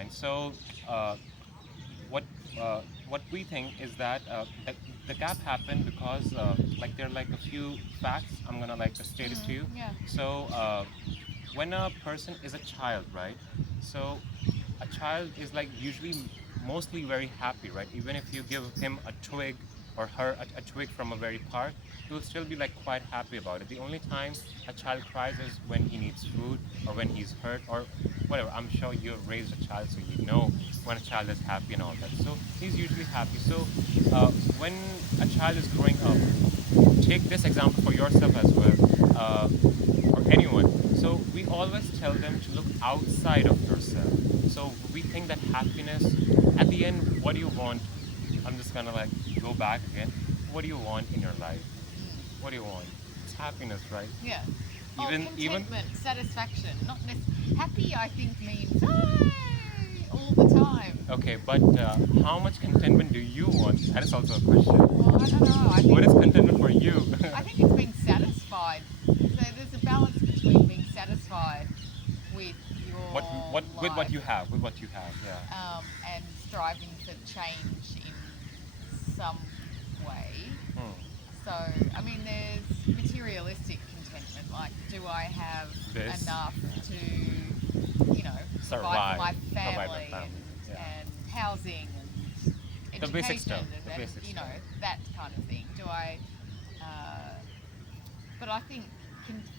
fine. So, uh, what uh, what we think is that the gap happened because like there are like a few facts. I'm gonna like state it to you. Yeah. So, when a person is a child, right? So a child is like usually mostly very happy, right? Even if you give him a twig or her a twig from a very park, he will still be like quite happy about it. The only time a child cries is when he needs food or when he's hurt or whatever. I'm sure you've raised a child, so you know when a child is happy and all that. So he's usually happy. So when a child is growing up, take this example for yourself as well, or anyone. So we always tell them to look outside of yourself. So we think that happiness, at the end, what do you want? I'm just gonna like go back again. What do you want in your life? What do you want? It's happiness, right? Yeah. Oh, Even contentment, satisfaction. Not happy. I think means "Hey," all the time. okay, but how much contentment do you want? That is also a question. Well, I don't know. What is contentment for you? I think it's being satisfied. So there's a balance between being satisfied with what your what with what life, you have, with what you have, yeah. and striving for change in some way. Hmm. So, I mean, there's materialistic contentment, like do I have This, enough yeah. to, provide for Survive, my provide my family family, yeah. and housing and The basic education stuff, the basic stuff. that kind of thing. Uh, but I think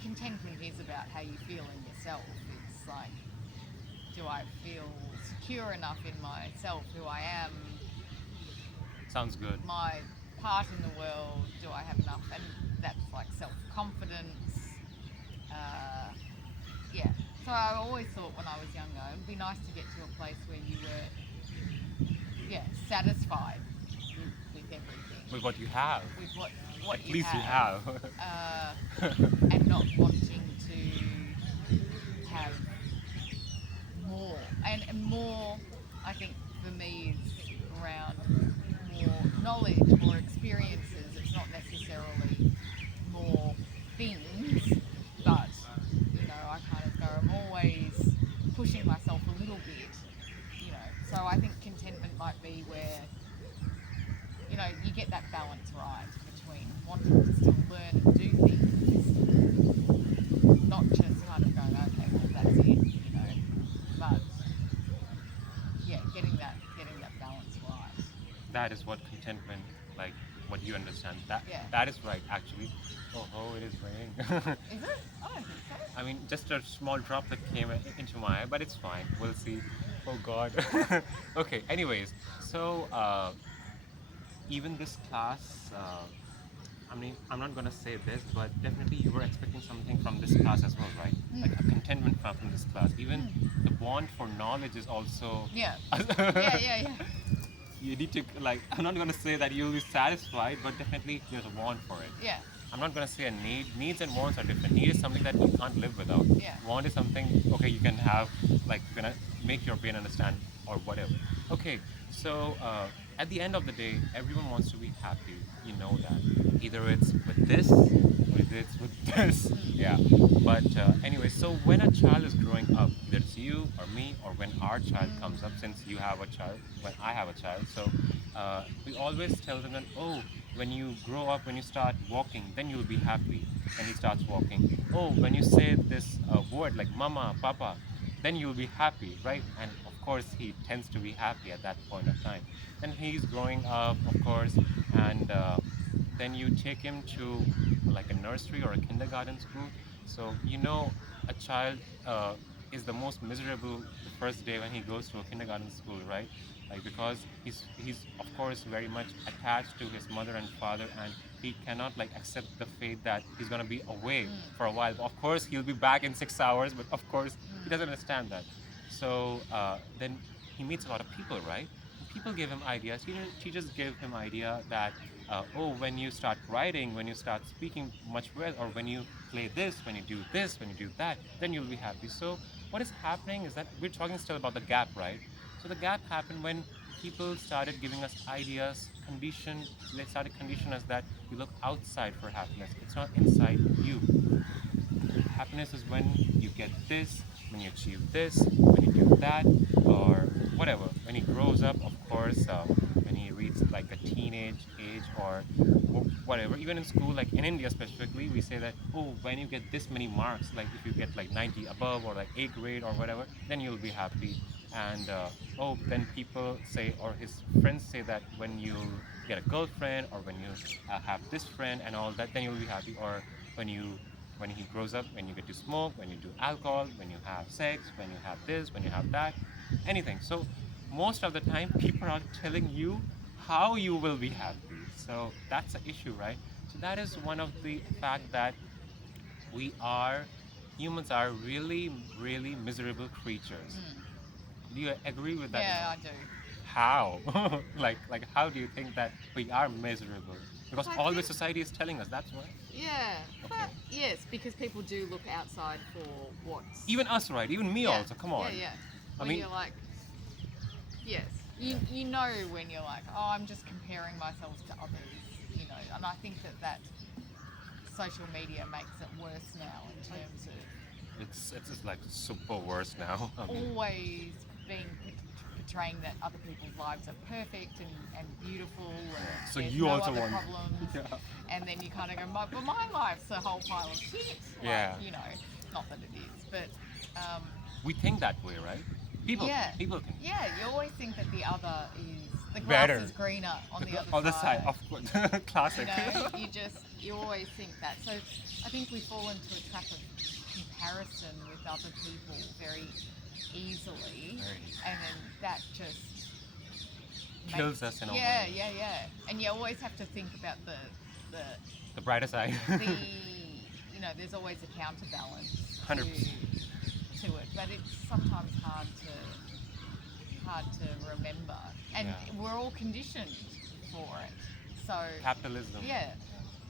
contentment is about how you feel in yourself. It's like, do I feel secure enough in myself, who I am, Sounds good. my part in the world? Do I have enough? And that's like self confidence. Uh, yeah. So I always thought when I was younger, it would be nice to get to a place where you were, yeah, satisfied with everything, With what you have. with what At you least you have, have. and not wanting to have more. And more, I think, for me is around more knowledge, more experiences. It's not necessarily more things, but I kind of go, I'm always pushing myself a little bit. So I think contentment might be where, you get that balance right between wanting to still learn and do things, not just kind of going, okay, well that's it. But yeah, getting that balance right. That is what contentment, like what you understand. That Yeah. that is right, actually. Oh, it is raining. Is it? I don't think so. I mean, just a small drop that came into my eye, but it's fine. We'll see. Oh God. Okay. Anyways, so even this class, I mean, I'm not gonna say this, but definitely you were expecting something from this class as well, right? Like a contentment from this class. Even the bond for knowledge is also. Yeah. Yeah. You need to like. I'm not gonna say that you'll be satisfied, but definitely there's a want for it. Yeah. I'm not gonna say a need. Needs and wants are different. Need is something that you can't live without. Yeah. Want is something okay you can have, like you're gonna make your brain understand or whatever. Okay, so at the end of the day, everyone wants to be happy. You know that. Either it's with this or either it's with this. Yeah. But anyway, so when a child is growing up, either it's you or me or when our child comes up, since you have a child, when I have a child, so we always tell them that, oh, when you grow up, when you start walking, then you'll be happy. When he starts walking. Oh, when you say this word like mama, papa, then you'll be happy, right? And of course, he tends to be happy at that point of time. Then he's growing up, of course, and then you take him to like a nursery or a kindergarten school. So a child is the most miserable the first day when he goes to a kindergarten school, right? Like because he's of course very much attached to his mother and father, and he cannot like accept the fate that he's gonna be away for a while. Of course, he'll be back in 6 hours, but of course he doesn't understand that. So then he meets a lot of people, right? And people give him ideas. Teachers give him idea that oh, when you start writing, when you start speaking much well, or when you play this, when you do this, when you do that, then you'll be happy. So what is happening is that we're talking still about the gap, right? So the gap happened when people started giving us ideas, they started conditioning us that you look outside for happiness. It's not inside you. Happiness is when you get this, when you achieve this, when you do that, or when he grows up, of course, when he reaches like a teenage age or whatever, even in school, like in India specifically, we say that, oh, when you get this many marks, like if you get like 90 above or like A grade or whatever, then you'll be happy. And oh, then people say, or his friends say that when you get a girlfriend or when you have this friend and all that, then you'll be happy. Or when you when he grows up, when you get to smoke, when you do alcohol, when you have sex, when you have this, when you have that, anything. So most of the time, people are telling you how you will be happy. So that's the issue, right? So that is one of the fact that we are humans are really, really miserable creatures. Mm. Do you agree with that? Yeah, I do. How? Like how do you think that we are miserable? Because I all the think, society is telling us that's why. yeah, Okay. but yes, because people do look outside for what's. Even us, right? Even me Yeah, also. Come on. Yeah, yeah. I When mean, you're like, yes, you know when you're like, oh, I'm just comparing myself to others, you know, and I think that social media makes it worse now in terms of it's just like super worse now. I mean, always being portraying that other people's lives are perfect and beautiful and so there's you no also other want. problems, Yeah. and then you kind of go, but my life's a whole pile of shit. Like, Yeah. you know, not that it is, but um, We think that way, right? People yeah, think. People think. yeah. You always think that the other is the grass Better. is greener on the other Other side. side, of course. Classic. You know, you always think that. So I think we fall into a trap of comparison with other people very easily, Very. and then that just Kills us in a yeah, way. yeah, yeah. And you always have to think about the The brighter side. the you know, there's always a counterbalance 100%. to it, but it's sometimes hard to remember, and Yeah. we're all conditioned for it. So Capitalism. yeah,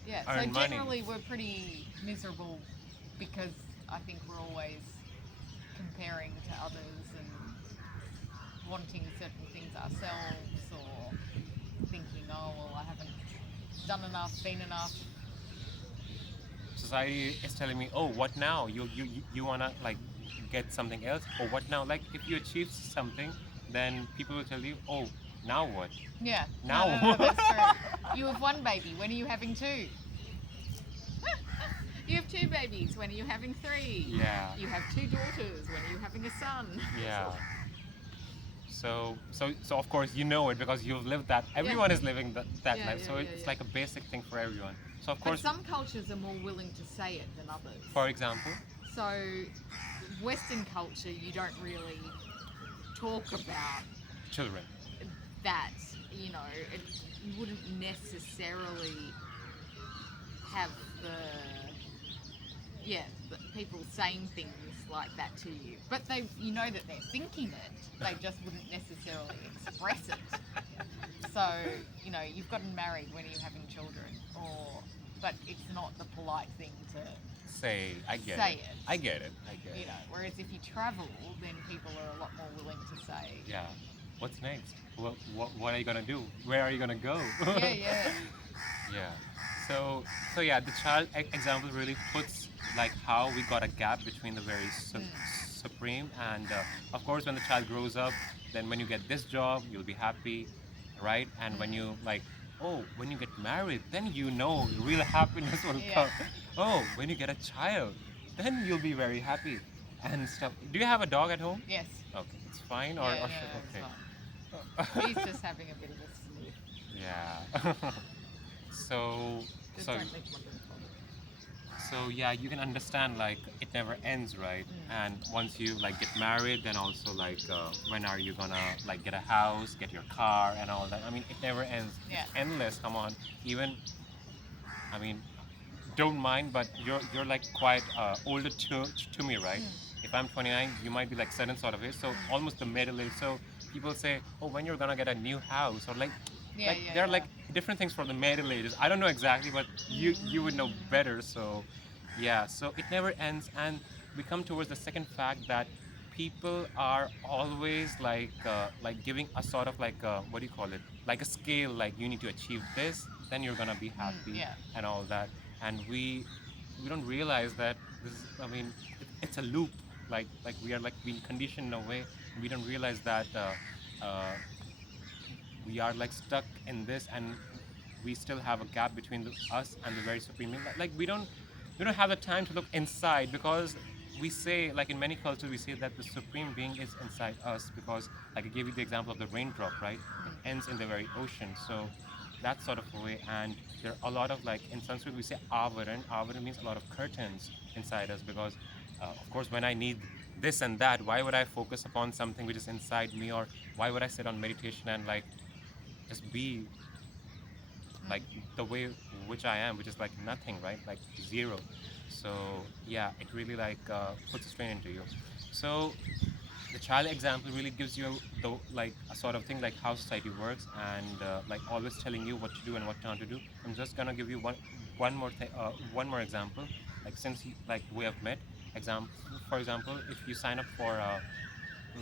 yeah. So Earn money. generally, we're pretty miserable because I think we're always comparing to others and wanting certain things ourselves, or thinking, oh well, I haven't done enough, been enough. Society is telling me, oh, what now? You wanna like get something else, or what now? Like if you achieve something, then people will tell you, oh, now what? Yeah. Now. No, that's true. You have one baby. When are you having two? You have two babies. When are you having three? Yeah. You have two daughters. When are you having a son? Yeah. So of course you know it because you've lived that. Everyone is living that Yeah, life. yeah, So yeah, it's yeah. like a basic thing for everyone. So of But course, some cultures are more willing to say it than others. for example, So, Western culture, you don't really talk about children. that. You know, you wouldn't necessarily have the people saying things like that to you. But you know that they're thinking it. They just wouldn't necessarily express it. So, you know, you've gotten married, when are you having children? But it's not the polite thing to, Say, I get Say it. it. I get it. I get you it. know, whereas if you travel, then people are a lot more willing to say, Yeah. What's next? What are you gonna do? Where are you gonna go? yeah, yeah, Yeah. So yeah, the child example really puts like how we got a gap between the very supreme and of course when the child grows up, then when you get this job, you'll be happy, right? And when you like, oh, when you get married, then you know real happiness will Yeah. come. Oh, when you get a child, then you'll be very happy and stuff. Do you have a dog at home? yes. Okay, it's fine Yeah, or no, should, it's okay. fine. He's just having a bit of a sniff. Yeah. so Just so don't lick my little bottle. so yeah, you can understand like it never ends, right? And once you like get married, then also like when are you gonna like get a house, get your car, and all that? I mean, it never ends. Yeah. It's endless. Come on, even I mean, don't mind, but you're like quite older to me, right? If I'm 29, you might be like certain sort of age, so almost the middle age. So people say, oh, when you're gonna get a new house, or Yeah, like yeah, there are yeah. like different things for the middle ages. I don't know exactly, but you would know better. So yeah, so it never ends, and we come towards the second fact that people are always like giving a sort of like what do you call it, like a scale, like you need to achieve this, then you're gonna be happy yeah. and all that, and we don't realize that this is, I mean, it's a loop, like we are like being conditioned in a way. We don't realize that uh, we are like stuck in this, and we still have a gap between us and the very supreme being. Like we don't have the time to look inside, because we say, like in many cultures we say that the supreme being is inside us, because like I gave you the example of the raindrop, right? It ends in the very ocean. So that sort of a way. And there are a lot of, like in Sanskrit we say avaran means a lot of curtains inside us, because of course when I need this and that, why would I focus upon something which is inside me? Or why would I sit on meditation and like just be like the way which I am, which is like nothing, right? Like zero. So yeah, it really like puts a strain into you. So the child example really gives you the like a sort of thing, like how society works, and like always telling you what to do and what not to do. I'm just gonna give you one more thing, one more example. Like since like we have met, example for example, if you sign up mm,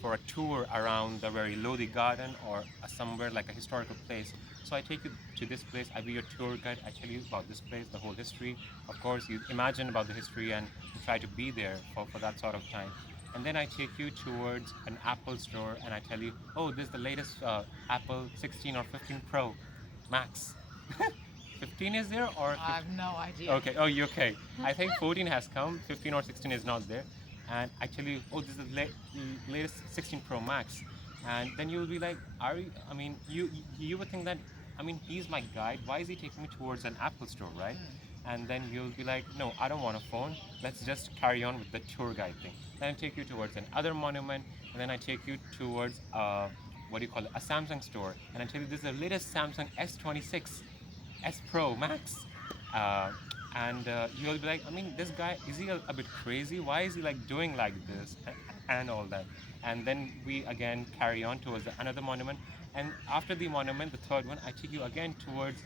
for a tour around the very Lodi garden, or somewhere like a historical place. So I take you to this place, I be your tour guide, I tell you about this place, the whole history. Of course, you imagine about the history and you try to be there for that sort of time. And then I take you towards an Apple store and I tell you, oh, this is the latest Apple 16 or 15 Pro Max. 15 is there or I 15? have no idea. Okay. Oh, you okay? I think 14 has come. 15 or 16 is not there. And actually, oh, this is the latest 16 Pro Max. And then you'll be like, are you? I mean, you would think that, I mean, he's my guide. Why is he taking me towards an Apple store, right? And then you'll be like, no, I don't want a phone. Let's just carry on with the tour guide thing. Then I take you towards another monument, and then I take you towards what do you call it? A Samsung store, and I tell you this is the latest Samsung S26 S Pro Max. Uh, and you'll be like, I mean, this guy, is he a bit crazy? Why is he like doing like this and all that? And then we again carry on towards another monument. And after the monument, the third one, I take you again towards,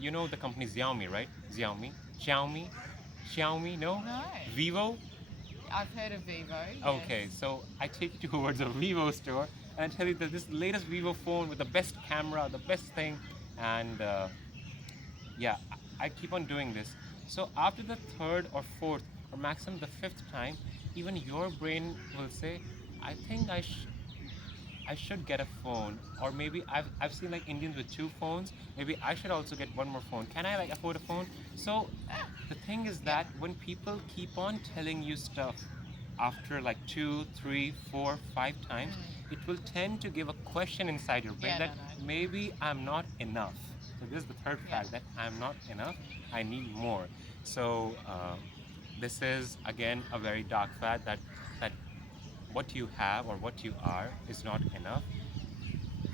you know, the company Xiaomi, right? Xiaomi, Xiaomi, no? No. Vivo. I've heard of Vivo. Yes. Okay, so I take you towards a Vivo store and I tell you that this is the latest Vivo phone with the best camera, the best thing, and yeah, I keep on doing this. So after the third or fourth or maximum the fifth time, even your brain will say, I think I should get a phone, or maybe I've seen like Indians with two phones. Maybe I should also get one more phone. Can I like afford a phone? So the thing is that when people keep on telling you stuff after like two, three, four, five times, it will tend to give a question inside your brain Yeah, that no. maybe I'm not enough. So this is the third Yeah. fact, that I'm not enough. I need more. So this is again a very dark fact, that what you have or what you are is not enough.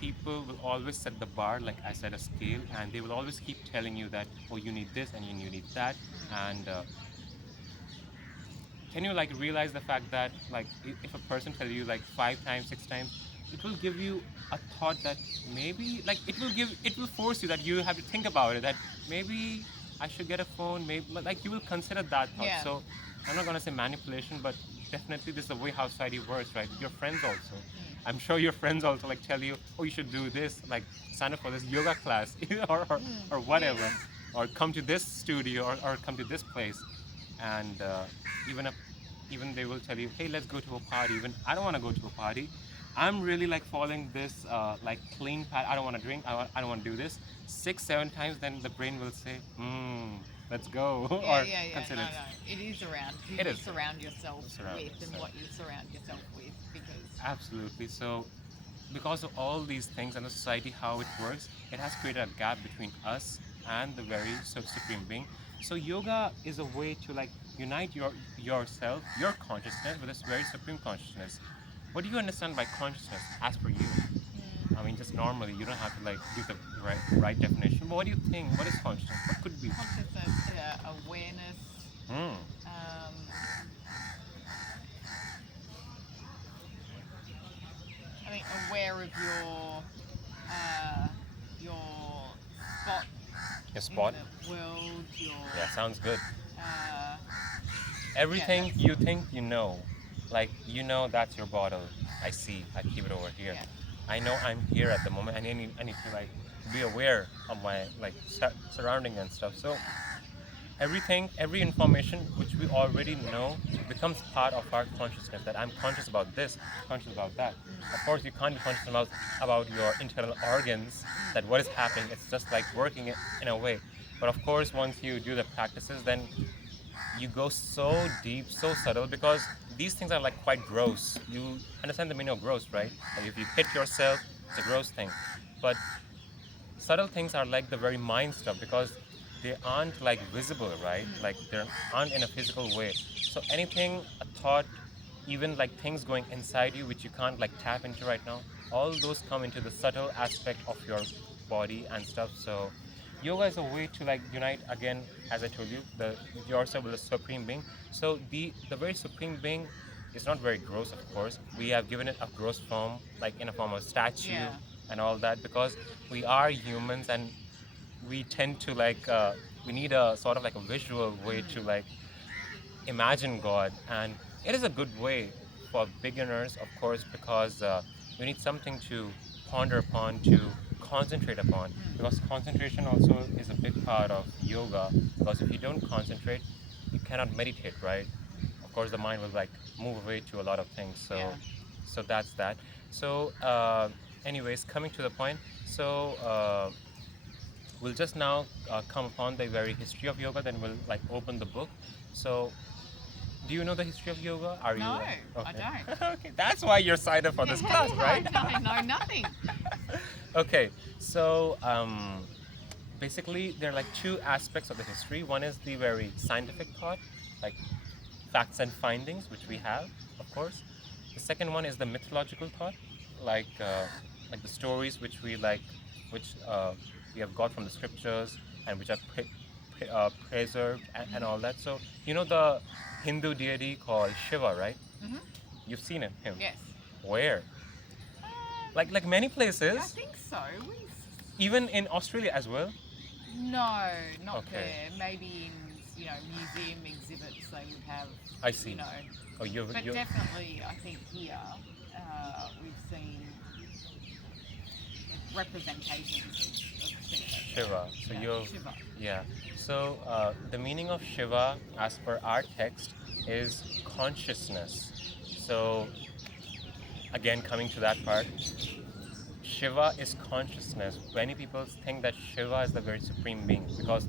People will always set the bar, like I said, a scale, and they will always keep telling you that, oh, you need this and you need that. And can you like realize the fact that like if a person tells you like five times, six times, it will give you a thought that maybe like it will force you that you have to think about it, that maybe I should get a phone, maybe like you will consider that thought. Yeah. So I'm not gonna say manipulation, but definitely this is the way how society works, right? Your friends also. I'm sure your friends also like tell you, oh, you should do this, like sign up for this yoga class or whatever, or come to this studio or come to this place. And even a, even they will tell you, hey, let's go to a party. Even I don't want to go to a party. I'm really like following this like clean path. I don't want to drink. I don't want to do this. 6, 7 times, then the brain will say, let's go. Yeah, or yeah, yeah. consider No, it. no. It is around who It you is. surround yourself Surround with and yourself. what you surround yourself with, because Absolutely. So, because of all these things and the society, how it works, it has created a gap between us and the very supreme being. So, yoga is a way to like unite yourself, your consciousness, with this very supreme consciousness. What do you understand by consciousness, as per you? I mean, just normally, you don't have to like do the right definition. But what do you think? What is consciousness? What could it be? consciousness, awareness, Hmm. um, I think aware of your spot Your spot. in the world, your Yeah, sounds good. uh, Everything you think you know, like you know that's your bottle. I see. I keep it over here. Yeah. I know I'm here at the moment. I need to like be aware of my like surrounding and stuff. So everything, every information which we already know becomes part of our consciousness. That I'm conscious about this, conscious about that. Of course, you can't be conscious about your internal organs. That what is happening. It's just like working it in a way. But of course, once you do the practices, then you go so deep, so subtle, because these things are like quite gross. You understand the meaning of gross, right? Like if you hit yourself, it's a gross thing. But subtle things are like the very mind stuff, because they aren't like visible, right? Like they aren't in a physical way. So anything, a thought, even like things going inside you which you can't like tap into right now, all those come into the subtle aspect of your body and stuff. So yoga is a way to like unite again, as I told you, the yourself with the supreme being. So the very supreme being is not very gross, of course. We have given it a gross form, like in a form of statue Yeah. and all that, because we are humans and we tend to like we need a sort of like a visual way to like imagine God, and it is a good way for beginners, of course, because you need something to ponder upon, to concentrate upon, because concentration also is a big part of yoga. Because if you don't concentrate, you cannot meditate, right? Of course, the mind will like move away to a lot of things. So, Yeah. so that's that. So, anyways, coming to the point. So. We'll just now come upon the very history of yoga, then we'll like open the book. So do you know the history of yoga? Are you No, I okay? don't. Okay, that's why you're signed up for this class, right? I know nothing. Okay, so basically there are like two aspects of the history. One is the very scientific thought, like facts and findings, which we have, of course. The second one is the mythological thought, like the stories which we like, which we have got from the scriptures and which are preserved and all that. So you know the Hindu deity called Shiva, right? Hmm. You've seen him. Yes. Where? Uh, Like many I places, think so. even in Australia as well. No, not Okay. there. Maybe in museum exhibits they would have. I see. You know, Oh, but you definitely I think here we've seen representations of Shiva. Shiva. So Yeah, you've Shiva. yeah. So the meaning of Shiva, as per our text, is consciousness. So again, coming to that part, Shiva is consciousness. Many people think that Shiva is the very supreme being, because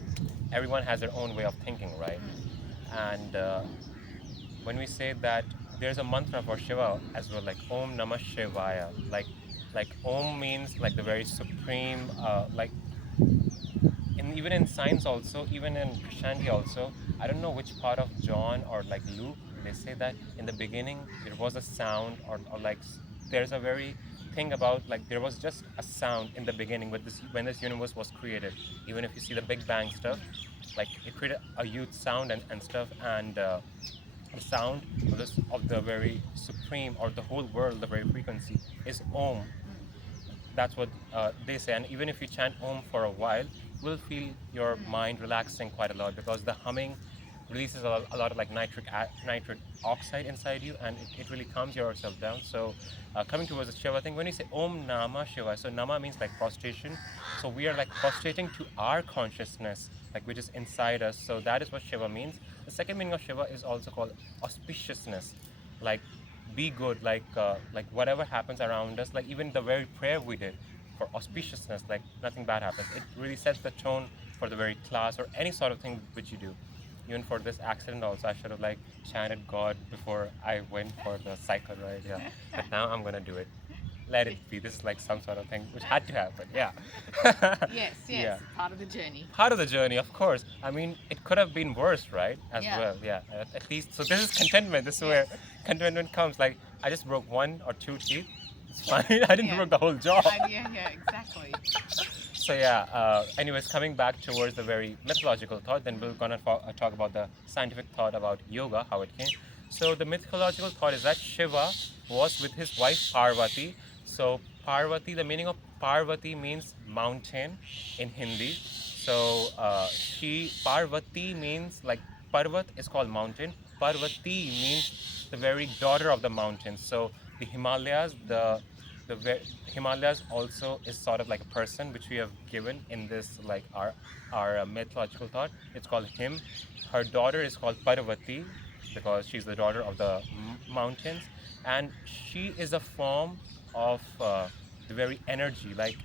everyone has their own way of thinking, right? And when we say that, there's a mantra for Shiva as well, like Om Namah Shivaya. Like Om means like the very supreme, like and even in science also, even in Christianity also, I don't know which part of John or like Luke, they say that in the beginning there was a sound, or like there's a very thing about like there was just a sound in the beginning when this universe was created. Even if you see the Big Bang stuff, like it created a huge sound and stuff, and the sound of the very supreme, or the whole world, the very frequency is Om. That's what they say. And even if you chant Om for a while, you will feel your mind relaxing quite a lot, because the humming releases a lot of like nitric oxide inside you, and it really calms yourself down. So coming towards the Shiva thing, when you say Om Nama Shiva, so Nama means like prostration. So we are like prostrating to our consciousness, like which is inside us. So that is what Shiva means. The second meaning of Shiva is also called auspiciousness, like be good, like whatever happens around us, like even the very prayer we did for auspiciousness, like nothing bad happens. It really sets the tone for the very class or any sort of thing which you do. Even for this accident also, I should have like chanted God before I went for the cycle ride. Yeah, but now I'm gonna do it. Let it be. This is like some sort of thing which had to happen. Yeah. Yes, Yeah. part of the journey. Part of the journey, of course. I mean, it could have been worse, right? As Yeah. well, yeah. At least, so this is contentment. This is where contentment comes. Like, I just broke one or two teeth. It's fine. I didn't Yeah. break the whole jaw. Yeah, exactly. So yeah. Anyways, coming back towards the very mythological thought, then we're gonna talk about the scientific thought about yoga, how it came. So the mythological thought is that Shiva was with his wife Parvati. So Parvati, the meaning of Parvati means mountain in Hindi. So Parvati means like Parvat is called mountain. Parvati means the very daughter of the mountains. So the Himalayas, Himalayas also is sort of like a person which we have given in this like our mythological thought. It's called him. Her daughter is called Parvati because she's the daughter of the mountains, and she is a form of the very energy. Like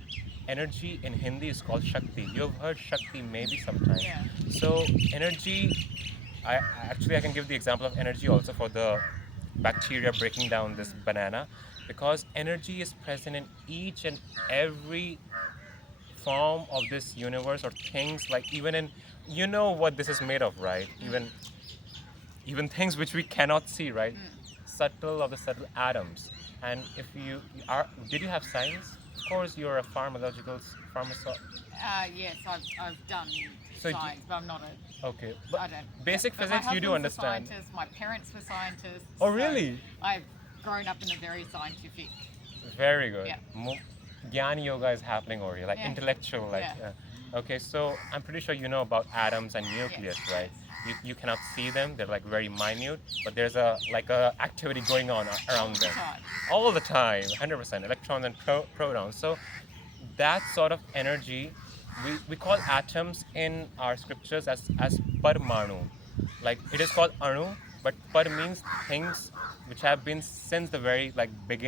energy in Hindi is called Shakti. You've heard Shakti maybe sometime. Yeah. So energy, I can give the example of energy also for the bacteria breaking down this banana, because energy is present in each and every form of this universe or things, like even in, you know what this is made of, right? Even things which we cannot see, right? Subtle of the subtle atoms. And if you are, did you have science? Of course, you're a pharmaceutical. Yes, I've done So science, but I'm not a. Okay, I but don't. basic But my physics you do husband's a understand. scientist. My parents were scientists. Oh, so really? I've grown up in a very scientific. Very good. Yeah. Jnana yoga is happening over here, like Yeah. intellectual, like. Yeah. Okay, so I'm pretty sure you know about atoms and nucleus, Yes. right? You cannot see them; they're like very minute, but there's a activity going on around them Right. all the time, 100%. Electrons and protons. So that sort of energy, we call atoms in our scriptures as parmanu. Like it is called anu, but par means things which have been since the very like beginning.